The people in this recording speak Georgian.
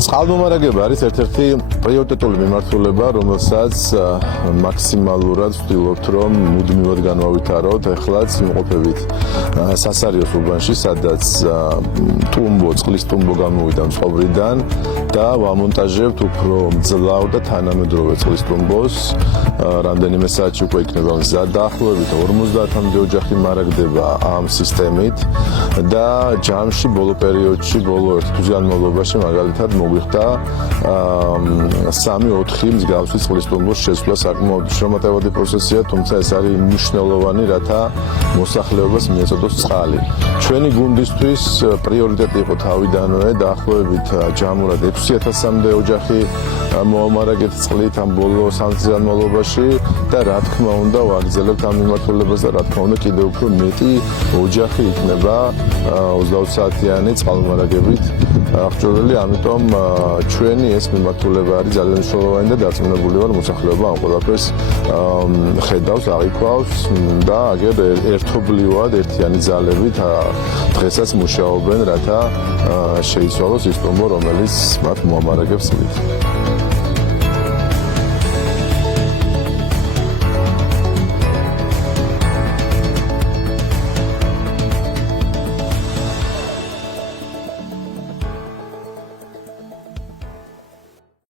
წყალმომარაგება არის ერთ-ერთი პრიორიტეტული მიმართულება, რომელსაც მაქსიმალურად ვცდილობთ, რომ მუდმივად განვავითაროთ. ეხლაც იმყოფებით სასარიოს უბანში, სადაც წყლის ტუმბო გამოვიდა მწყობრიდან და ვამონტაჟებთ უფრო მძლავ და თანამედროვე წყლის ტუმბოს. რამდენიმე საათში უკვე იქნება მზად. დაახლოებით 50-მდე ოჯახი მარაგდება ამ სისტემით და ჯამში ბოლო პერიოდში, ბოლო 1 თვის განმავლობაში მაგალითად მოგვიხდა 3-4 მსგავსი წყლის ტუმბოს შესვლა საკმაოდ შრომატევადი პროცესია, თუმცა ეს არის მნიშვნელოვანი, რათა მოსახლეობას მიეწოდოს წყალი. ჩვენი გუნდისთვის პრიორიტეტი იყო თავიდანვე დაახლოებით ჯამურად 6000-მდე ოჯახი მოამარაგეთ წყლით ამ ბოლო 3 წლის განმავლობაში და რა თქმა უნდა ვაგრძელებთ ამ მიმართულებას და რა თქმა უნდა კიდევ უფრო მეტი ოჯახი იქნება 20 საათიანი წყალმომარაგებით აღჭურვილი, ამიტომ ჩვენი ეს მიმართულება არის ძალიან მნიშვნელოვანი და დარწმუნებული ვარ მოსახლეობა ამ ყველაფერს ხედავს, აღიქვავს და აგერ ერთობლივად ერთიანი ძალებით დღესაც მუშაობენ, რათა შეიცვალოს ის ტუმბო, რომელიც მათ მოამარაგებს წყლით.